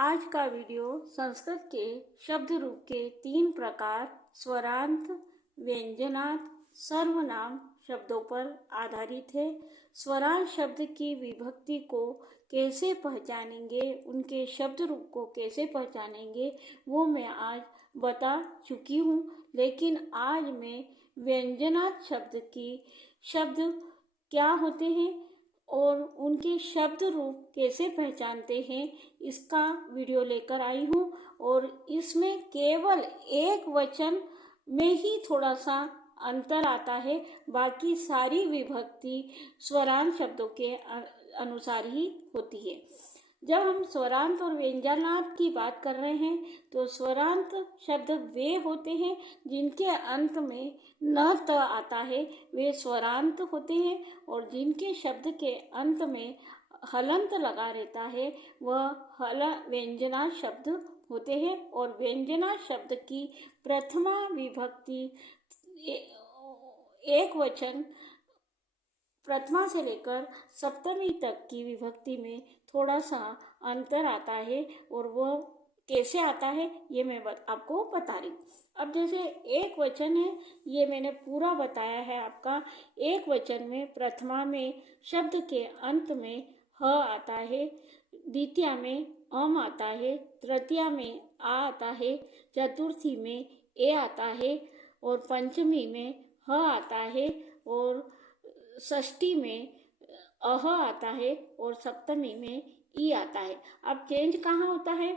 आज का वीडियो संस्कृत के शब्द रूप के 3 प्रकार स्वरांत, व्यंजनांत, सर्वनाम शब्दों पर आधारित है। स्वरांत शब्द की विभक्ति को कैसे पहचानेंगे, उनके शब्द रूप को कैसे पहचानेंगे, वो मैं आज बता चुकी हूँ। लेकिन आज मैं व्यंजनांत शब्द क्या होते हैं और उनके शब्द रूप कैसे पहचानते हैं, इसका वीडियो लेकर आई हूँ। और इसमें केवल एक वचन में ही थोड़ा सा अंतर आता है, बाकी सारी विभक्ति स्वरांत शब्दों के अनुसार ही होती है। जब हम स्वरांत और व्यंजनांत की बात कर रहे हैं तो स्वरांत शब्द वे होते हैं जिनके अंत में न त आता है, वे स्वरांत होते हैं। और जिनके शब्द के अंत में हलंत लगा रहता है वह व्यंजनांत शब्द होते हैं। और व्यंजनांत शब्द की प्रथमा विभक्ति एक वचन प्रथमा से लेकर सप्तमी तक की विभक्ति में थोड़ा सा अंतर आता है, और वह कैसे आता है ये मैं आपको बता रही हूँ। अब जैसे एक वचन है, ये मैंने पूरा बताया है आपका। एक वचन में प्रथमा में शब्द के अंत में ह आता है, द्वितीया में अम आता है, तृतीया में आ आता है, चतुर्थी में ए आता है, और पंचमी में ह आता है, और षष्ठी में अह आता है, और सप्तमी में ई आता है। अब चेंज कहाँ होता है?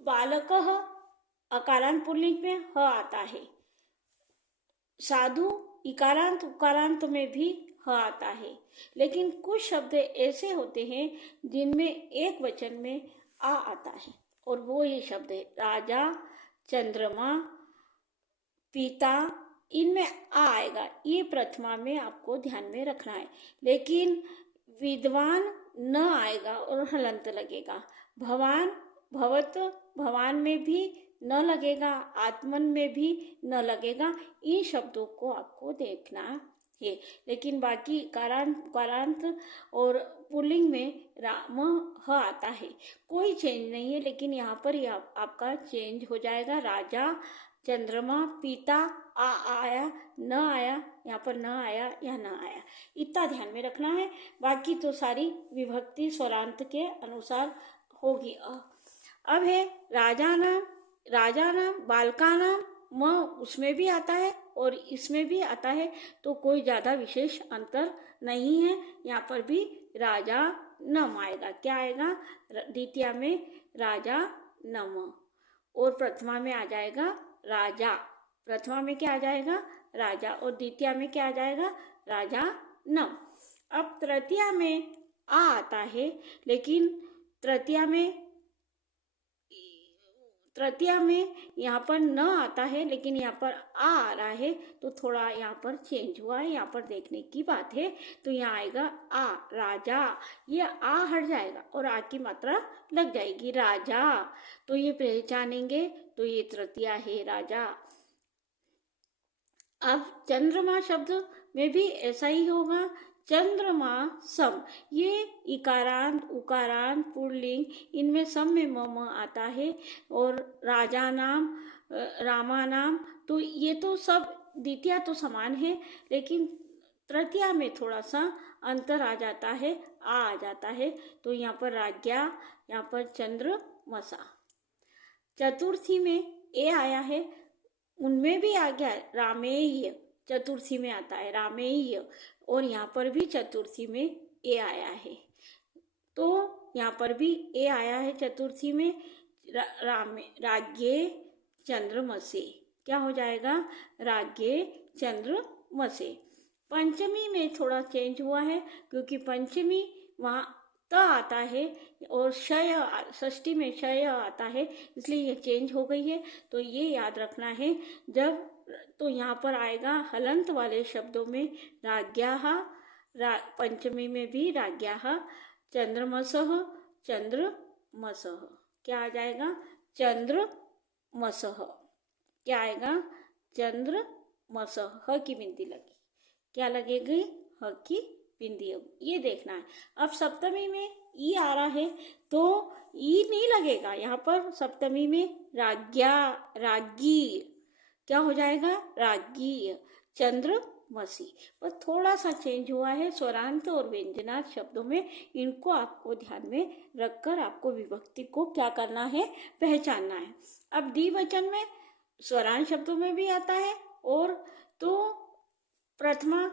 बालकः अकारांत पुल्लिंग में ह आता है, साधु इकारांत उकारांत में भी ह आता है। लेकिन कुछ शब्द ऐसे होते हैं जिनमें एक वचन में आ आता है, और वो ये शब्द है राजा, चंद्रमा, पिता, इनमें आ आएगा। ये प्रथमा में आपको ध्यान में रखना है। लेकिन विद्वान न आएगा और हलंत लगेगा। भवान, भवत, भवान में भी न लगेगा, आत्मन में भी न लगेगा। इन शब्दों को आपको देखना है। लेकिन बाकी कारांत और पुल्लिंग में राम ह आता है, कोई चेंज नहीं है। लेकिन यहाँ पर आपका चेंज हो जाएगा। राजा, चंद्रमा, पिता, आया, न आया, यहाँ पर न आया या न आया, इतना ध्यान में रखना है। बाकी तो सारी विभक्ति स्वरांत के अनुसार होगी। अब है राजा नाम, बालका नाम, म उसमें भी आता है और इसमें भी आता है, तो कोई ज़्यादा विशेष अंतर नहीं है। यहाँ पर भी राजा नम आएगा। क्या आएगा? द्वितीया में राजा नम, और प्रथमा में आ जाएगा राजा। प्रथमा में क्या आ जाएगा? राजा, और द्वितीया में क्या आ जाएगा? राजा नम। अब तृतीया में आ आता है, लेकिन तृतीया में यहाँ पर न आता है, लेकिन यहाँ पर आ रहा है, तो थोड़ा यहाँ पर चेंज हुआ है। यहाँ पर देखने की बात है। तो यहाँ आएगा आ, राजा। ये आ हट जाएगा और आ की मात्रा लग जाएगी, राजा। तो ये पहचानेंगे, तो ये तृतीया है, राजा। अब चंद्रमा शब्द में भी ऐसा ही होगा। चंद्रमा सम, ये इकारांत उकारांत पुल्लिंग, इनमें सम में म आता है। और राजा नाम, रामा नाम, तो ये तो सब द्वितीया तो समान है, लेकिन तृतीया में थोड़ा सा अंतर आ जाता है, आ जाता है। तो यहाँ पर राज्ञा, यहाँ पर चंद्रमसा। चतुर्थी में ए आया है, उनमें भी आ गया रामेय, चतुर्थी में आता है रामेय, और यहाँ पर भी चतुर्थी में ए आया है। तो यहाँ पर भी ए आया है चतुर्थी में, राज्ञे चंद्रमसे। क्या हो जाएगा? राज्ञे चंद्रमसे। पंचमी में थोड़ा चेंज हुआ है, क्योंकि पंचमी वहाँ त आता है और शय, षष्ठी में शय आता है, इसलिए ये चेंज हो गई है। तो ये याद रखना है। जब तो यहाँ पर आएगा हलंत वाले शब्दों में राज्ञाः, पंचमी में भी राज्ञाः, चंद्रमसः, चंद्रमसः। क्या आ जाएगा? चंद्रमसः। क्या आएगा? चंद्रमसः। ह की बिंदी लगी, क्या लगेगी? ह की बिंदी होगी, ये देखना है। अब सप्तमी में ई आ रहा है तो ई नहीं लगेगा, यहाँ पर सप्तमी में राज्ञा, राज्ञी, क्या हो जाएगा, राज्ञी, चंद्रमसी। पर थोड़ा सा चेंज हुआ है स्वरांत और व्यंजनार्थ शब्दों में, इनको आपको ध्यान में रखकर आपको विभक्ति को क्या करना है, पहचानना है। अब द्विवचन में स्वरांत शब्दों में भी आता है, और तो प्रथमा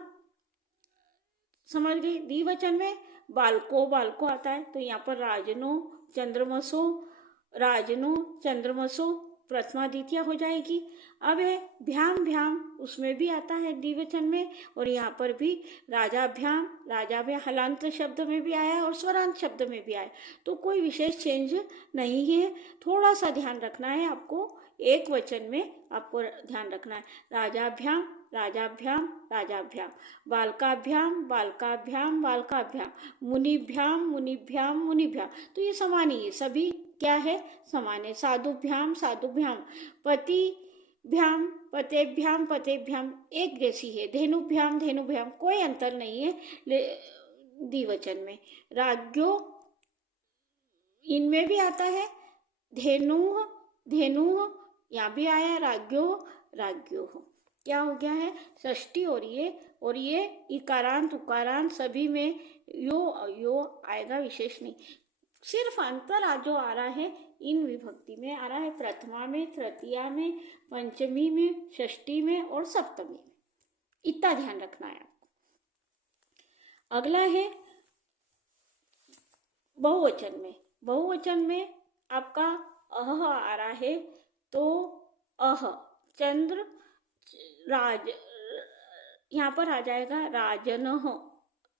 समझ गई। द्विवचन में बालको, बालको आता है, तो यहाँ पर राजनो चंद्रमसो, राजनो चंद्रमसो प्रथमा द्वितीय हो जाएगी। अब है भ्याम, भ्याम उसमें भी आता है द्विवचन में, और यहाँ पर भी राजाभ्याम, राजाभ्याम हलांत शब्द में भी आया है और स्वरांत शब्द में भी आया, तो कोई विशेष चेंज नहीं है। थोड़ा सा ध्यान रखना है आपको, एक वचन में आपको ध्यान रखना है, राजाभ्याम, राजाभ्याम, राजाभ्याम, बालकाभ्याम, बालकाभ्याम, बालकाभ्याम, मुनिभ्याम, मुनिभ्याम, मुनिभ्याम, तो ये समान ही है, सभी क्या है, समान है। साधुभ्याम, साधुभ्याम, पतिभ्याम, पतेभ्याम, पतेभ्याम एक जैसी है। धेनुभ्याम, धेनुभ्याम कोई अंतर नहीं है द्विवचन में। राज्ञो इनमें भी आता है, धेनु, धेनु यहाँ भी आया, राज्ञो, राज्ञो क्या हो गया है, षष्ठी। और ये इकारांत उकारांत सभी में यो आएगा, विशेष नहीं। सिर्फ अंतर जो आ रहा है इन विभक्ति में आ रहा है, प्रथमा में, तृतीया में, पंचमी में, षष्ठी में और सप्तमी में, इतना ध्यान रखना है आपको। अगला है बहुवचन में। बहुवचन में आपका अह आ रहा है, तो अह चंद्र राज, यहाँ पर आ जाएगा राजनः,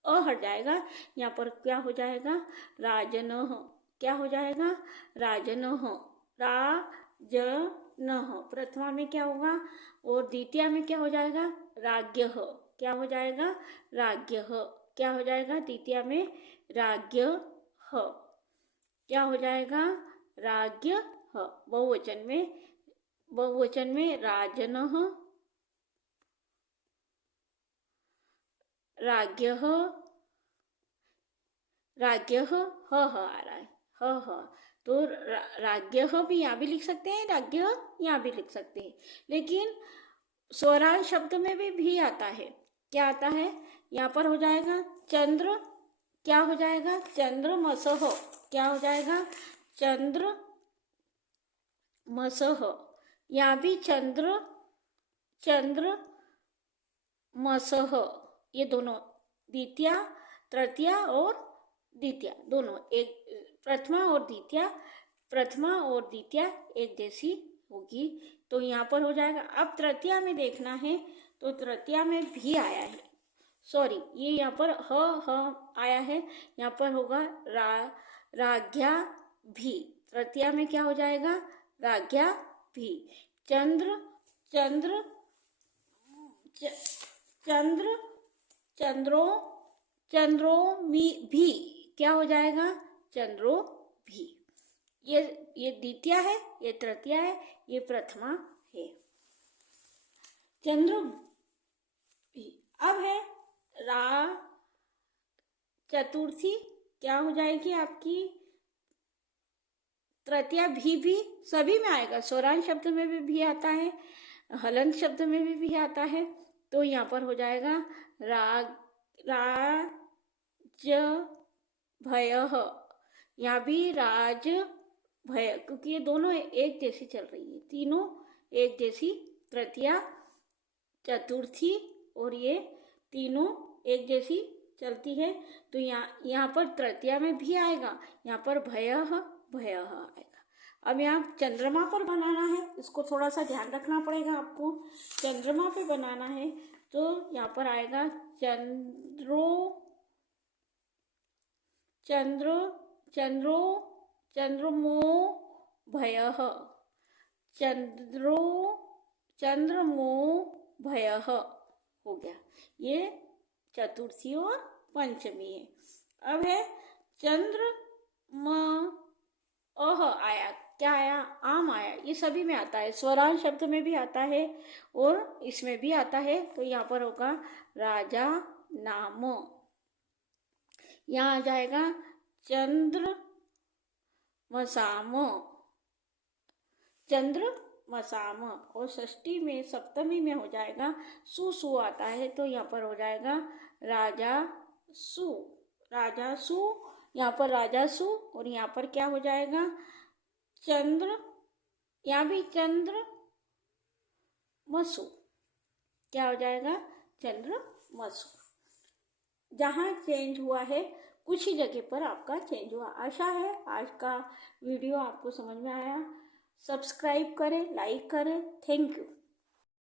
अ हट जाएगा, यहाँ पर क्या हो जाएगा, राजनः, क्या हो जाएगा, राजनः, राजनः प्रथमा में क्या होगा, और द्वितीया में क्या हो जाएगा, राज्ञः, क्या हो जाएगा, राज्ञः, क्या हो जाएगा, द्वितीया में राज्ञः, क्या हो जाएगा, राज्ञः। बहुवचन में राजनः, राज्ञः, राज्ञः ह आ रहा है, ह तो राज्ञः भी यहाँ भी लिख सकते हैं, राज्ञः यहाँ भी लिख सकते हैं, लेकिन स्वरांत शब्द में भी आता है। क्या आता है, यहाँ पर हो जाएगा चंद्र, क्या हो जाएगा, चंद्रमसः, क्या हो जाएगा, चंद्रमसः, यहाँ भी चंद्रमसः, ये दोनों द्वितीया, तृतीया और द्वितीया दोनों एक, प्रथमा और द्वितीया एक जैसी होगी, तो यहाँ पर हो जाएगा। अब तृतीया में देखना है, तो तृतीया में भी आया है, सॉरी ये यहाँ पर ह आया है, यहाँ पर होगा राज्ञा भी, तृतीया में क्या हो जाएगा, राज्ञा भी, चंद्रो भी, क्या हो जाएगा, चंद्रो भी। ये द्वितीया है, ये तृतीया है, ये प्रथमा है, चंद्र भी। अब है चतुर्थी, क्या हो जाएगी आपकी, तृतीया भी सभी में आएगा, स्वरांत शब्द में भी आता है, हलंत शब्द में भी आता है, तो यहाँ पर हो जाएगा राज भयः, यहाँ भी राज भय, क्योंकि ये दोनों एक जैसी चल रही है, तीनों एक जैसी, तृतीया, चतुर्थी और ये तीनों एक जैसी चलती है, तो यहाँ पर तृतीया में भी आएगा, यहाँ पर भयः आएगा। अब यहाँ चंद्रमा पर बनाना है, इसको थोड़ा सा ध्यान रखना पड़ेगा आपको, चंद्रमा पे बनाना है, तो यहाँ पर आएगा चंद्रमो भयः, चंद्रमो भयः हो गया, ये चतुर्थी और पंचमी है। अब है अह आया, क्या आया, आम आया, ये सभी में आता है, स्वरांत शब्द में भी आता है और इसमें भी आता है, तो यहाँ पर होगा राजा नाम, यहाँ आ जाएगा चंद्र मसाम, चंद्र मसाम। और षष्ठी में सप्तमी में हो जाएगा सु, सु आता है तो यहाँ पर हो जाएगा राजा सु, राजा सु। यहाँ पर राजा सु और यहाँ पर क्या हो जाएगा चंद्र, यहाँ भी चंद्र मसु, क्या हो जाएगा चंद्र मसु। जहाँ चेंज हुआ है कुछ ही जगह पर आपका चेंज हुआ। आशा है आज का वीडियो आपको समझ में आया। सब्सक्राइब करें, लाइक करें। Thank you.